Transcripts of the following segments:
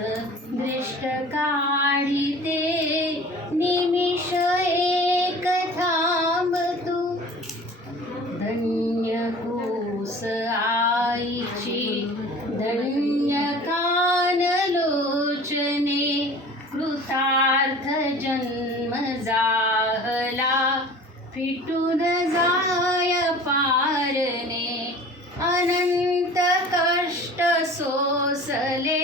दृष्ट काढिते निमिष एक थांब तू धन्य कूस आईची धन्य कान लोचने कृतार्थ जन्म जाहला फिटून जाय पारणे अनंत कष्ट सोसले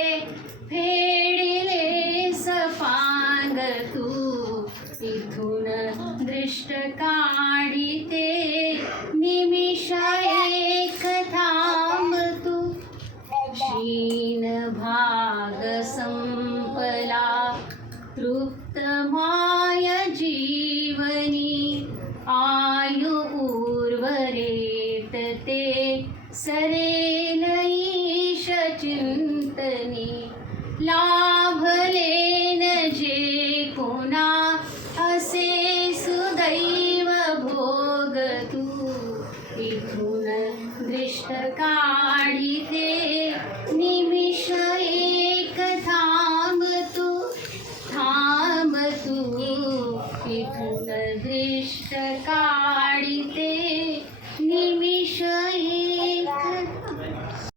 फेडिले सपांग तू इथून दृष्ट काढिते निमिष एक थांब तू क्षीण भाग संपला तृप्त माय जीवनी आयु उर्वरेत ते सरेल ईश चिंतनी लाभलेन जे कोणा असे सुदैव भोग तू इथून दृष्ट काढिते निमिष एक थांब तू इथून दृष्ट काढिते